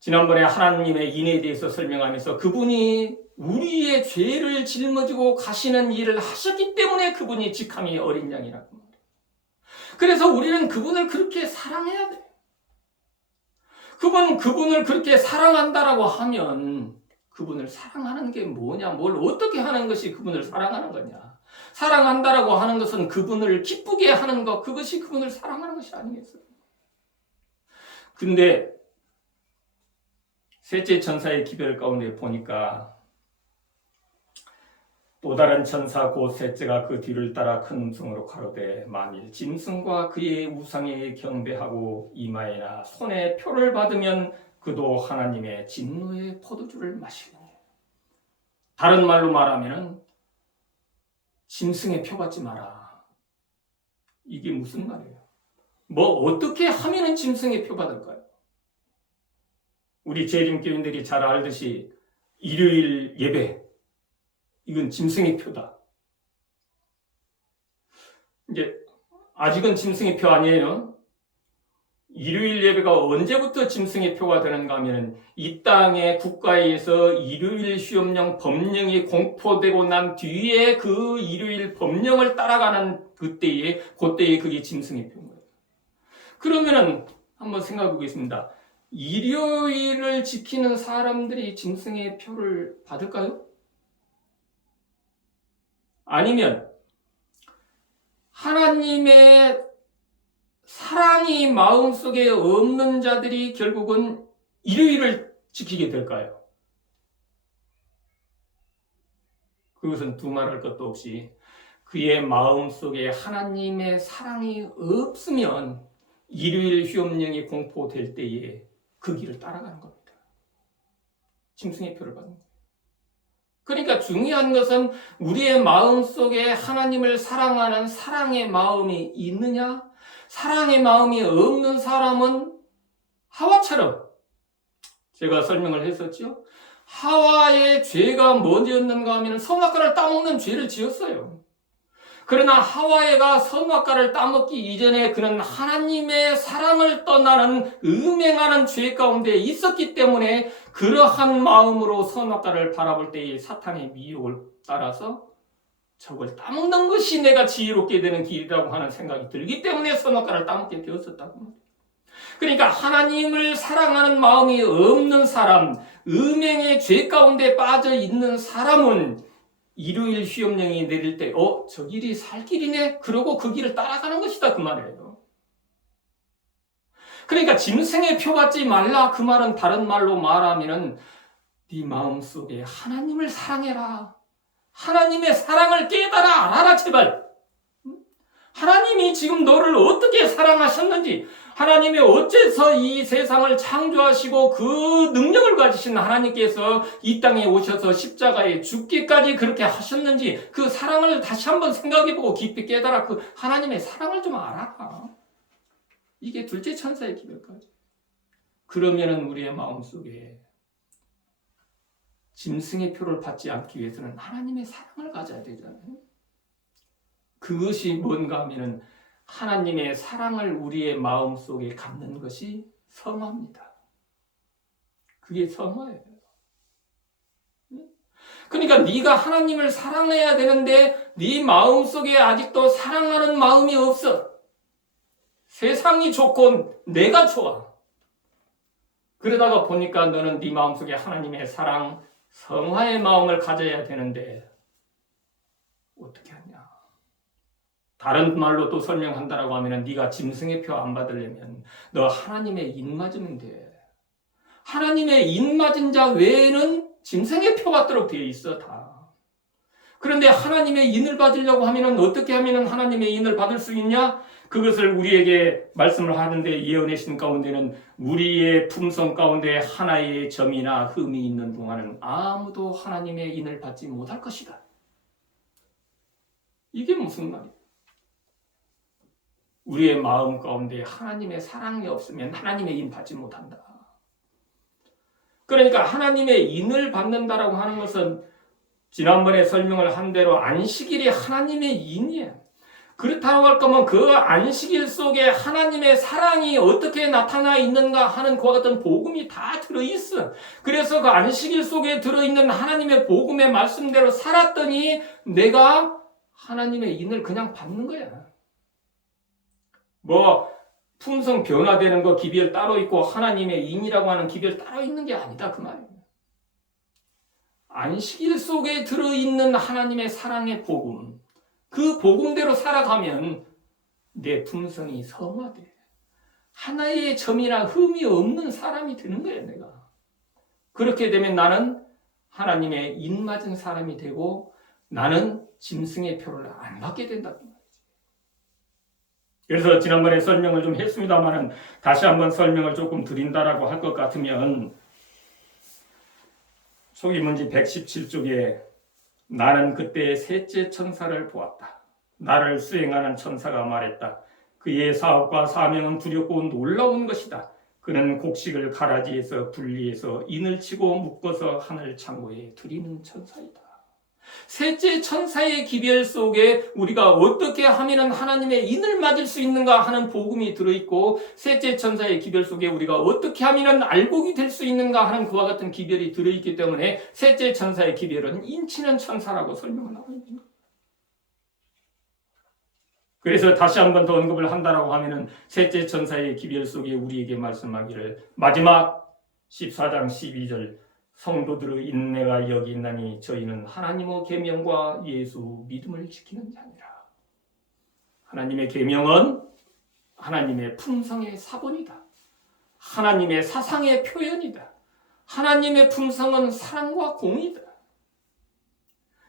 지난번에 하나님의 인에 대해서 설명하면서 그분이 우리의 죄를 짊어지고 가시는 일을 하셨기 때문에 그분이 직함이 어린 양이라고 말해요. 그래서 우리는 그분을 그렇게 사랑해야 돼요. 그분을 그렇게 사랑한다라고 하면 그분을 사랑하는 게 뭐냐, 뭘 어떻게 하는 것이 그분을 사랑하는 거냐. 사랑한다라고 하는 것은 그분을 기쁘게 하는 것, 그것이 그분을 사랑하는 것이 아니겠어요. 근데 셋째 천사의 기별 가운데 보니까 또 다른 천사 곧 셋째가 그 뒤를 따라 큰 음성으로 가로되 만일 짐승과 그의 우상에 경배하고 이마에나 손에 표를 받으면 그도 하나님의 진노의 포도주를 마시리니. 다른 말로 말하면 짐승의 표 받지 마라. 이게 무슨 말이에요? 뭐 어떻게 하면은 짐승의 표 받을까요? 우리 재림교인들이 잘 알듯이 일요일 예배, 이건 짐승의 표다. 이제 아직은 짐승의 표 아니에요. 일요일 예배가 언제부터 짐승의 표가 되는가 하면 이 땅의 국가에서 일요일 휴업령 법령이 공포되고 난 뒤에 그 일요일 법령을 따라가는 그때에 그게 짐승의 표인 거예요. 그러면은 한번 생각해 보겠습니다. 일요일을 지키는 사람들이 짐승의 표를 받을까요? 아니면 하나님의 사랑이 마음속에 없는 자들이 결국은 일요일을 지키게 될까요? 그것은 두말할 것도 없이 그의 마음속에 하나님의 사랑이 없으면 일요일 휴업령이 공포될 때에 그 길을 따라가는 겁니다. 짐승의 표를 받는 거예요. 그러니까 중요한 것은 우리의 마음속에 하나님을 사랑하는 사랑의 마음이 있느냐? 사랑의 마음이 없는 사람은 하와처럼, 제가 설명을 했었죠. 하와의 죄가 뭐였는가 하면 선악과를 따먹는 죄를 지었어요. 그러나 하와가 선악과를 따먹기 이전에 그는 하나님의 사랑을 떠나는 음행하는 죄 가운데 있었기 때문에 그러한 마음으로 선악과를 바라볼 때에 사탄의 미혹을 따라서 저걸 따먹는 것이 내가 지혜롭게 되는 길이라고 하는 생각이 들기 때문에 선악과를 따먹게 되었었다고 말이에요. 그러니까 하나님을 사랑하는 마음이 없는 사람, 음행의 죄 가운데 빠져 있는 사람은 일요일 휴업령이 내릴 때 저 길이 살 길이네? 그러고 그 길을 따라가는 것이다 그 말이에요. 그러니까 짐승의 표 받지 말라 그 말은 다른 말로 말하면은 네 마음속에 하나님을 사랑해라. 하나님의 사랑을 깨달아 알아라 제발. 하나님이 지금 너를 어떻게 사랑하셨는지, 하나님이 어째서 이 세상을 창조하시고 그 능력을 가지신 하나님께서 이 땅에 오셔서 십자가에 죽기까지 그렇게 하셨는지 그 사랑을 다시 한번 생각해보고 깊이 깨달아 그 하나님의 사랑을 좀 알아라. 이게 둘째 천사의 기별까지. 그러면은 우리의 마음속에 짐승의 표를 받지 않기 위해서는 하나님의 사랑을 가져야 되잖아요. 그것이 뭔가 하면은 하나님의 사랑을 우리의 마음속에 갖는 것이 성화입니다. 그게 성화예요. 그러니까 네가 하나님을 사랑해야 되는데 네 마음속에 아직도 사랑하는 마음이 없어. 세상이 좋고 내가 좋아. 그러다가 보니까 너는 네 마음속에 하나님의 사랑, 성화의 마음을 가져야 되는데 어떻게 하냐? 다른 말로 또 설명한다라고 하면 네가 짐승의 표 안 받으려면 너 하나님의 인 맞으면 돼. 하나님의 인 맞은 자 외에는 짐승의 표 받도록 되어 있어 다. 그런데 하나님의 인을 받으려고 하면 어떻게 하면 하나님의 인을 받을 수 있냐? 그것을 우리에게 말씀을 하는데 예언의 신 가운데는 우리의 품성 가운데 하나의 점이나 흠이 있는 동안은 아무도 하나님의 인을 받지 못할 것이다. 이게 무슨 말이에요? 우리의 마음 가운데 하나님의 사랑이 없으면 하나님의 인 받지 못한다. 그러니까 하나님의 인을 받는다라고 하는 것은 지난번에 설명을 한 대로 안식일이 하나님의 인이에요. 그렇다고 할 거면 그 안식일 속에 하나님의 사랑이 어떻게 나타나 있는가 하는 그와 같은 복음이 다 들어있어. 그래서 그 안식일 속에 들어있는 하나님의 복음의 말씀대로 살았더니 내가 하나님의 인을 그냥 받는 거야. 품성 변화되는 거 기별 따로 있고 하나님의 인이라고 하는 기별 따로 있는 게 아니다 그 말이에요. 안식일 속에 들어있는 하나님의 사랑의 복음, 그 복음대로 살아가면 내 품성이 성화돼. 하나의 점이나 흠이 없는 사람이 되는 거야 내가. 그렇게 되면 나는 하나님의 인 맞은 사람이 되고 나는 짐승의 표를 안 받게 된다. 그래서 지난번에 설명을 좀 했습니다만은 다시 한번 설명을 조금 드린다라고 할 것 같으면 초기문지 117쪽에 나는 그때 셋째 천사를 보았다. 나를 수행하는 천사가 말했다. 그의 사업과 사명은 두렵고 놀라운 것이다. 그는 곡식을 가라지에서 분리해서 인을 치고 묶어서 하늘 창고에 들이는 천사이다. 셋째 천사의 기별 속에 우리가 어떻게 하면 하나님의 인을 맞을 수 있는가 하는 복음이 들어있고 셋째 천사의 기별 속에 우리가 어떻게 하면 알곡이 될 수 있는가 하는 그와 같은 기별이 들어있기 때문에 셋째 천사의 기별은 인치는 천사라고 설명을 하고 있는 거예요. 그래서 다시 한 번 더 언급을 한다라고 하면은 셋째 천사의 기별 속에 우리에게 말씀하기를 마지막 14장 12절 성도들의 인내가 여기 있나니 저희는 하나님의 계명과 예수 믿음을 지키는 자니라. 하나님의 계명은 하나님의 품성의 사본이다. 하나님의 사상의 표현이다. 하나님의 품성은 사랑과 공의다.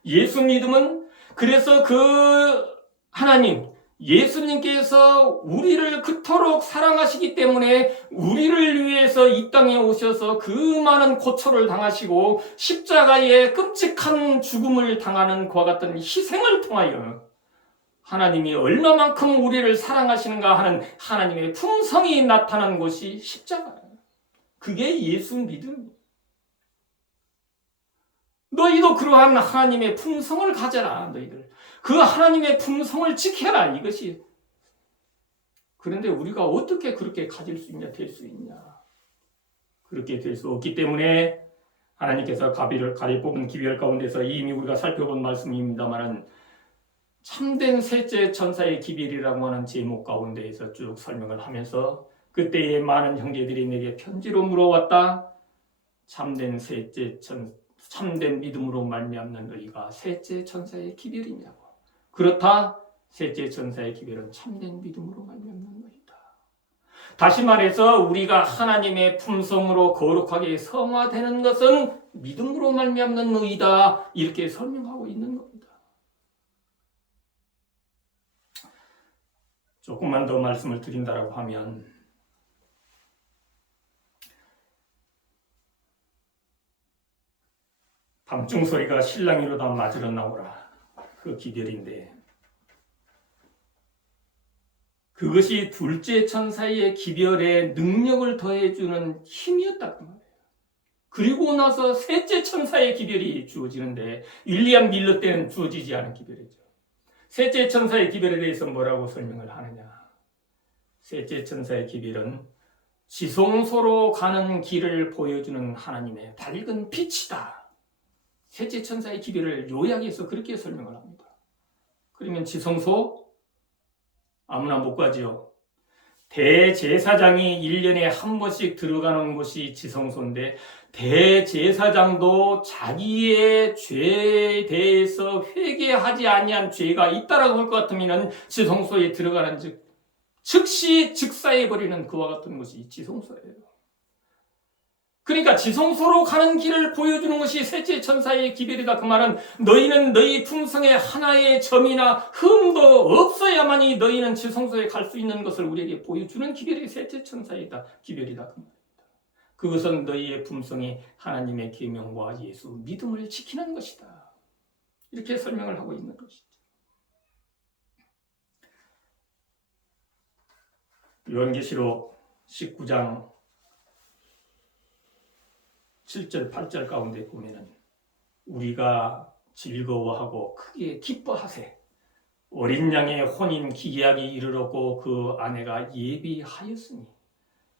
예수 믿음은 그래서 그 하나님 예수님께서 우리를 그토록 사랑하시기 때문에 우리를 위해서 이 땅에 오셔서 그 많은 고초를 당하시고 십자가에 끔찍한 죽음을 당하는 그와 같은 희생을 통하여 하나님이 얼마만큼 우리를 사랑하시는가 하는 하나님의 품성이 나타난 것이 십자가예요. 그게 예수 믿음이에요. 너희도 그러한 하나님의 품성을 가져라. 너희들 그 하나님의 품성을 지켜라. 이것이. 그런데 우리가 어떻게 그렇게 가질 수 있냐, 될 수 있냐. 그렇게 될 수 없기 때문에 하나님께서 가비를 뽑은 기별 가운데서 이미 우리가 살펴본 말씀입니다만은 참된 셋째 천사의 기별이라고 하는 제목 가운데에서 쭉 설명을 하면서 그때의 많은 형제들이 내게 편지로 물어왔다. 참된 믿음으로 말미암는 너희가 셋째 천사의 기별이냐고. 그렇다. 셋째 천사의 기별은 참된 믿음으로 말미암는 너희다. 다시 말해서 우리가 하나님의 품성으로 거룩하게 성화되는 것은 믿음으로 말미암는 너희다. 이렇게 설명하고 있는 겁니다. 조금만 더 말씀을 드린다라고 하면 밤중 소리가 실랑이로다 맞으러 나오라. 그 기별인데 그것이 둘째 천사의 기별에 능력을 더해주는 힘이었다 그 말이에요. 그리고 나서 셋째 천사의 기별이 주어지는데 윌리엄 밀러 때는 주어지지 않은 기별이죠. 셋째 천사의 기별에 대해서 뭐라고 설명을 하느냐. 셋째 천사의 기별은 지성소로 가는 길을 보여주는 하나님의 밝은 빛이다. 셋째 천사의 기별을 요약해서 그렇게 설명을 합니다. 그러면 지성소 아무나 못 가지요. 대제사장이 1년에 한 번씩 들어가는 곳이 지성소인데 대제사장도 자기의 죄에 대해서 회개하지 아니한 죄가 있다라고 할 것 같으면 지성소에 들어가는 즉시 즉사해버리는 그와 같은 것이 지성소예요. 그러니까 지성소로 가는 길을 보여주는 것이 셋째 천사의 기별이다. 그 말은 너희는 너희 품성에 하나의 점이나 흠도 없어야만이 너희는 지성소에 갈 수 있는 것을 우리에게 보여주는 기별이 셋째 천사이다. 기별이다. 그 말입니다. 그것은 너희의 품성이 하나님의 계명과 예수 믿음을 지키는 것이다. 이렇게 설명을 하고 있는 것이죠. 요한계시록 19장 7절 8절 가운데 보면은 우리가 즐거워하고 크게 기뻐하세 어린 양의 혼인 기약이 이르렀고 그 아내가 예비하였으니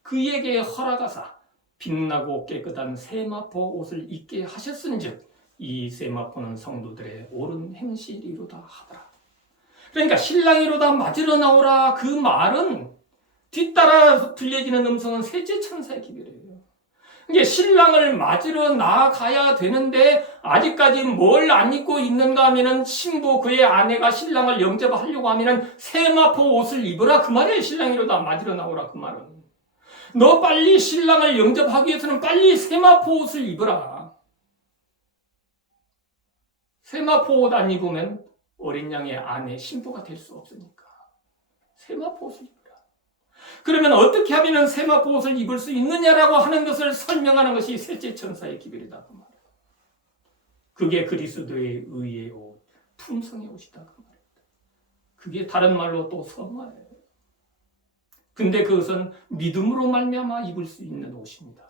그에게 허락하사 빛나고 깨끗한 세마포 옷을 입게 하셨은즉 이 세마포는 성도들의 옳은 행실이로다 하더라. 그러니까 신랑이로다 맞으러 나오라 그 말은 뒤따라 들려지는 음성은 셋째 천사의 기별이에요. 이게 신랑을 맞으러 나가야 되는데 아직까지 뭘 안 입고 있는가 하면은 신부 그의 아내가 신랑을 영접하려고 하면은 세마포 옷을 입으라 그 말이에요. 신랑이로다 맞으러 나오라 그 말은. 너 빨리 신랑을 영접하기 위해서는 빨리 세마포 옷을 입으라. 세마포 옷 안 입으면 어린 양의 아내 신부가 될 수 없으니까 세마포 옷을 입으라. 그러면 어떻게 하면 세마포 옷을 입을 수 있느냐라고 하는 것을 설명하는 것이 셋째 천사의 기별이다 그 말이에요. 그게 그리스도의 의의 옷, 품성의 옷이다 그 말입니다. 그게 다른 말로 또 성화예요. 근데 그것은 믿음으로 말미암아 입을 수 있는 옷입니다.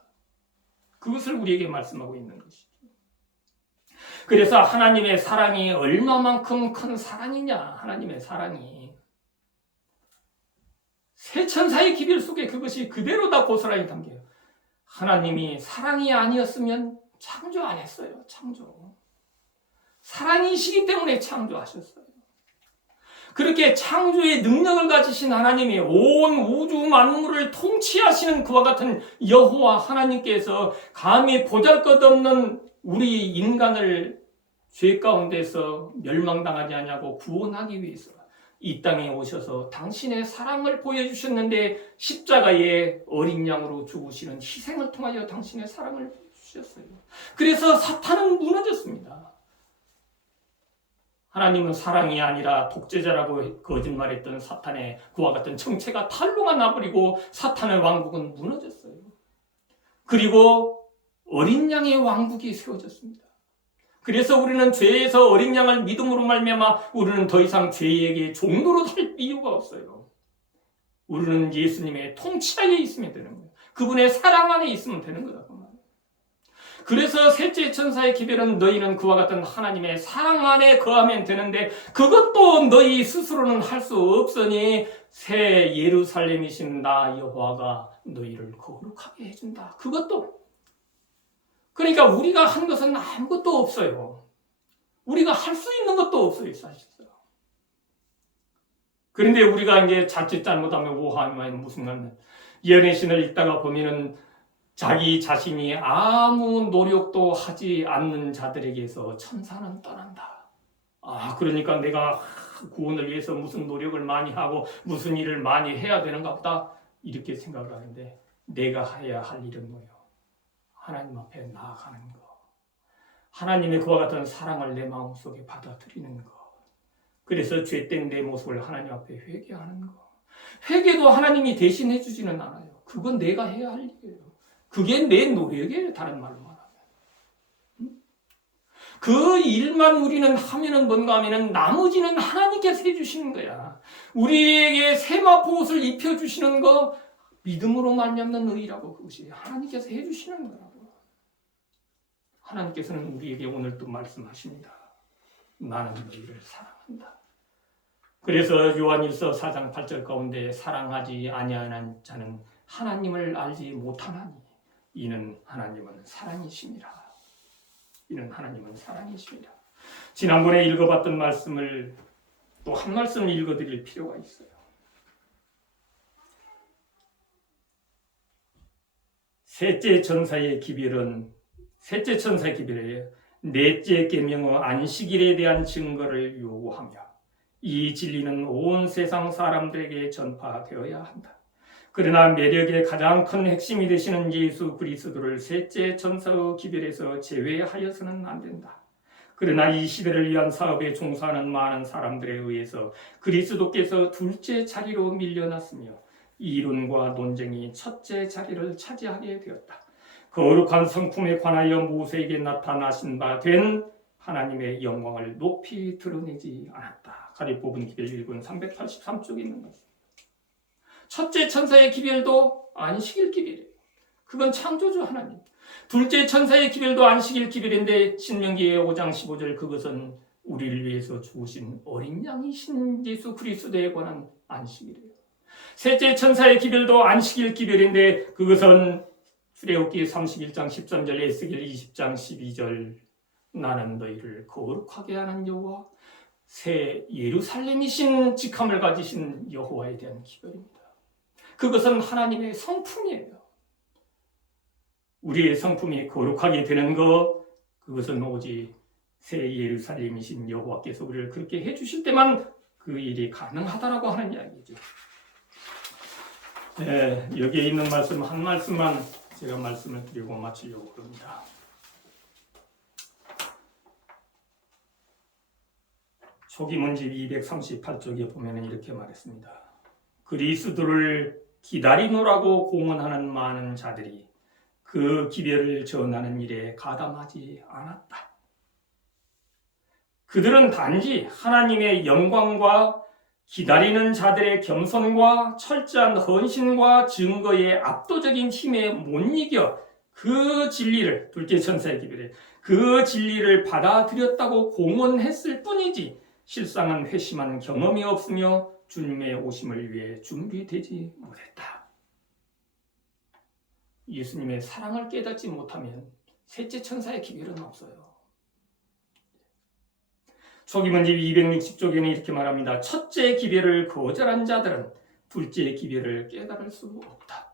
그것을 우리에게 말씀하고 있는 것이죠. 그래서 하나님의 사랑이 얼마만큼 큰 사랑이냐, 하나님의 사랑이 세 천사의 기별 속에 그것이 그대로 다 고스란히 담겨요. 하나님이 사랑이 아니었으면 창조 안 했어요. 창조. 사랑이시기 때문에 창조하셨어요. 그렇게 창조의 능력을 가지신 하나님이 온 우주 만물을 통치하시는 그와 같은 여호와 하나님께서 감히 보잘것없는 우리 인간을 죄 가운데서 멸망당하지 않냐고 구원하기 위해서 이 땅에 오셔서 당신의 사랑을 보여주셨는데 십자가에 어린 양으로 죽으시는 희생을 통하여 당신의 사랑을 보여주셨어요. 그래서 사탄은 무너졌습니다. 하나님은 사랑이 아니라 독재자라고 거짓말했던 사탄의 그와 같은 정체가 탄로가 나버리고 사탄의 왕국은 무너졌어요. 그리고 어린 양의 왕국이 세워졌습니다. 그래서 우리는 죄에서 어린 양을 믿음으로 말미암아 우리는 더 이상 죄에게 종노릇 할 이유가 없어요. 우리는 예수님의 통치하에 있으면 되는 거예요. 그분의 사랑 안에 있으면 되는 거다. 그래서 셋째 천사의 기별은 너희는 그와 같은 하나님의 사랑 안에 거하면 되는데 그것도 너희 스스로는 할 수 없으니 새 예루살렘이신 나 여호와가 너희를 거룩하게 해준다. 그것도 그러니까 우리가 한 것은 아무것도 없어요. 우리가 할 수 있는 것도 없어요, 사실. 그런데 우리가 이제 자칫 잘못하면 오하면 무슨 말이냐. 연애신을 읽다가 보면은 자기 자신이 아무 노력도 하지 않는 자들에게서 천사는 떠난다. 그러니까 내가 구원을 위해서 무슨 노력을 많이 하고 무슨 일을 많이 해야 되는가 보다 이렇게 생각을 하는데 내가 해야 할 일은 뭐예요? 하나님 앞에 나아가는 거. 하나님의 그와 같은 사랑을 내 마음속에 받아들이는 거. 그래서 죄된 내 모습을 하나님 앞에 회개하는 거. 회개도 하나님이 대신해 주지는 않아요. 그건 내가 해야 할 일이에요. 그게 내 노력이에요. 다른 말로 말하면. 그 일만 우리는 하면은 뭔가 하면은 나머지는 하나님께서 해주시는 거야. 우리에게 세마포 옷을 입혀주시는 거 믿음으로 말미암는 의라고 그것이 하나님께서 해주시는 거라고. 하나님께서는 우리에게 오늘 또 말씀하십니다. 나는 너희를 사랑한다. 그래서 요한일서 4장 8절 가운데 사랑하지 아니하는 자는 하나님을 알지 못하나니 이는 하나님은 사랑이심이라. 이는 하나님은 사랑이심이라. 지난번에 읽어봤던 말씀을 또 한 말씀을 읽어드릴 필요가 있어요. 셋째 천사의 기별이에요. 넷째 계명의 안식일에 대한 증거를 요구하며 이 진리는 온 세상 사람들에게 전파되어야 한다. 그러나 매력의 가장 큰 핵심이 되시는 예수 그리스도를 셋째 천사의 기별에서 제외하여서는 안 된다. 그러나 이 시대를 위한 사업에 종사하는 많은 사람들에 의해서 그리스도께서 둘째 자리로 밀려났으며 이론과 논쟁이 첫째 자리를 차지하게 되었다. 거룩한 성품에 관하여 모세에게 나타나신 바 된 하나님의 영광을 높이 드러내지 않았다. 가리뽑은 기별 1권 383쪽에 있는 것입니다. 첫째 천사의 기별도 안식일 기별이에요. 그건 창조주 하나님. 둘째 천사의 기별도 안식일 기별인데 신명기 5장 15절 그것은 우리를 위해서 죽으신 어린 양이신 예수 그리스도에 관한 안식일이에요. 셋째 천사의 기별도 안식일 기별인데 그것은 출애굽기 31장 13절 에스겔 20장 12절 나는 너희를 거룩하게 하는 여호와 새 예루살렘이신 직함을 가지신 여호와에 대한 기별입니다. 그것은 하나님의 성품이에요. 우리의 성품이 거룩하게 되는 것 그것은 오직 새 예루살렘이신 여호와께서 우리를 그렇게 해주실 때만 그 일이 가능하다라고 하는 이야기죠. 네, 여기에 있는 말씀 한 말씀만 제가 말씀을 드리고 마치려고 합니다. 초기문집 238쪽에 보면 이렇게 말했습니다. 그리스도를 기다리노라고 공언하는 많은 자들이 그 기별을 전하는 일에 가담하지 않았다. 그들은 단지 하나님의 영광과 기다리는 자들의 겸손과 철저한 헌신과 증거의 압도적인 힘에 못 이겨 그 진리를 둘째 천사의 기별에 그 진리를 받아들였다고 공언했을 뿐이지 실상은 회심한 경험이 없으며 주님의 오심을 위해 준비되지 못했다. 예수님의 사랑을 깨닫지 못하면 셋째 천사의 기별은 없어요. 초기문집 260쪽에는 이렇게 말합니다. 첫째 기별을 거절한 자들은 둘째 기별을 깨달을 수 없다.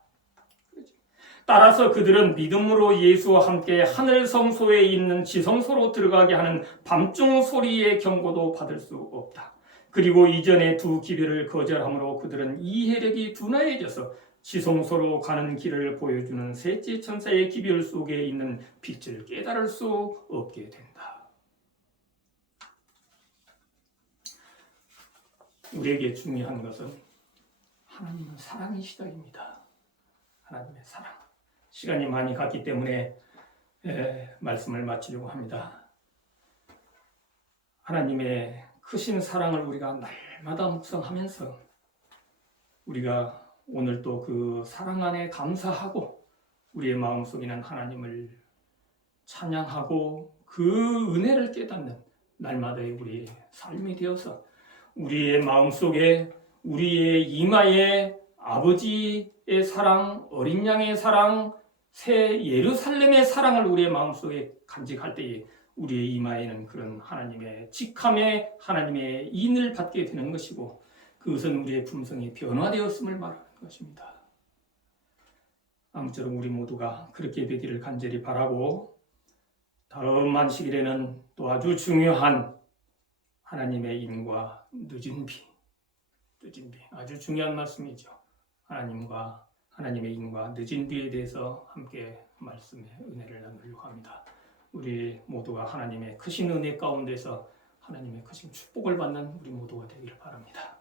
따라서 그들은 믿음으로 예수와 함께 하늘 성소에 있는 지성소로 들어가게 하는 밤중 소리의 경고도 받을 수 없다. 그리고 이전에 두 기별을 거절함으로 그들은 이해력이 둔화해져서 지성소로 가는 길을 보여주는 셋째 천사의 기별 속에 있는 빛을 깨달을 수 없게 된다. 우리에게 중요한 것은 하나님은 사랑이시다입니다. 하나님의 사랑. 시간이 많이 갔기 때문에 말씀을 마치려고 합니다. 하나님의 크신 사랑을 우리가 날마다 묵상하면서 우리가 오늘 또 그 사랑 안에 감사하고 우리의 마음속에는 하나님을 찬양하고 그 은혜를 깨닫는 날마다의 우리의 삶이 되어서 우리의 마음속에 우리의 이마에 아버지의 사랑, 어린 양의 사랑, 새 예루살렘의 사랑을 우리의 마음속에 간직할 때에 우리의 이마에는 그런 하나님의 직함에 하나님의 인을 받게 되는 것이고 그것은 우리의 품성이 변화되었음을 말하는 것입니다. 아무쪼록 우리 모두가 그렇게 되기를 간절히 바라고 다음 안식일에는 또 아주 중요한 하나님의 인과 늦은 비 아주 중요한 말씀이죠. 하나님과 하나님의 인과 늦은 비에 대해서 함께 말씀의 은혜를 나누려고 합니다. 우리 모두가 하나님의 크신 은혜 가운데서 하나님의 크신 축복을 받는 우리 모두가 되기를 바랍니다.